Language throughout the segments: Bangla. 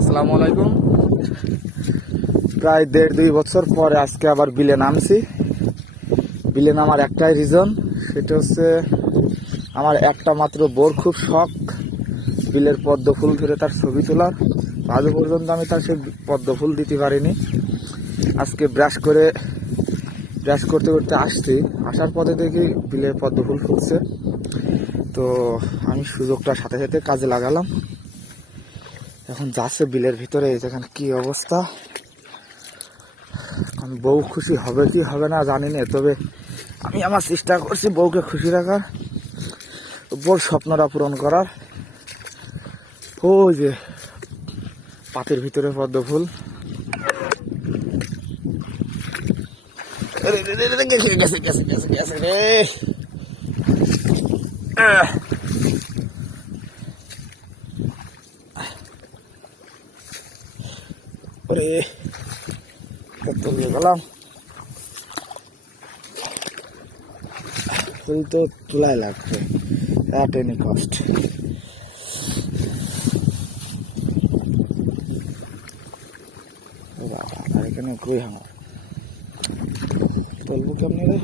আসসালামু আলাইকুম। প্রায় 1.5-2 বছর পরে আজকে আবার বিলে নামছি। বিলে নামার একটাই রিজন, সেটা হচ্ছে আমার একটা মাত্র বোর খুব শখ বিলের পদ্ম ফুল ধরে তার ছবি তোলার। আজও পর্যন্ত আমি তার সেই পদ্ম ফুল দিতে পারিনি। আজকে ব্রাশ করতে করতে আসছি, আসার পথে দেখি বিলে পদ্ম ফুল ফুটছে। তো আমি সুযোগটা সাথে সাথে কাজে লাগালাম। এখন যাচ্ছে বিলের ভিতরে, দেখেন কি অবস্থা। আমি বউ খুশি হবে কি হবে না জানি না, তবে আমি আমার চেষ্টা করছি বউকে খুশি রাখার, বউর স্বপ্নটা পূরণ করার। ওই যে পাতের ভিতরে পদ্ম ফুল, গেছে গেছে গেছে গেছে রে। ওরে তুলে গেলাম, ফুল তো তোলাই লাগবে অ্যাট এনি কস্ট। আর এখানে কই আমার তুলবো কেমনি রে?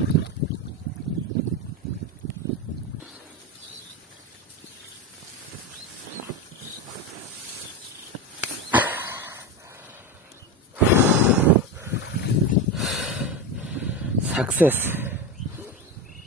সাকসেস।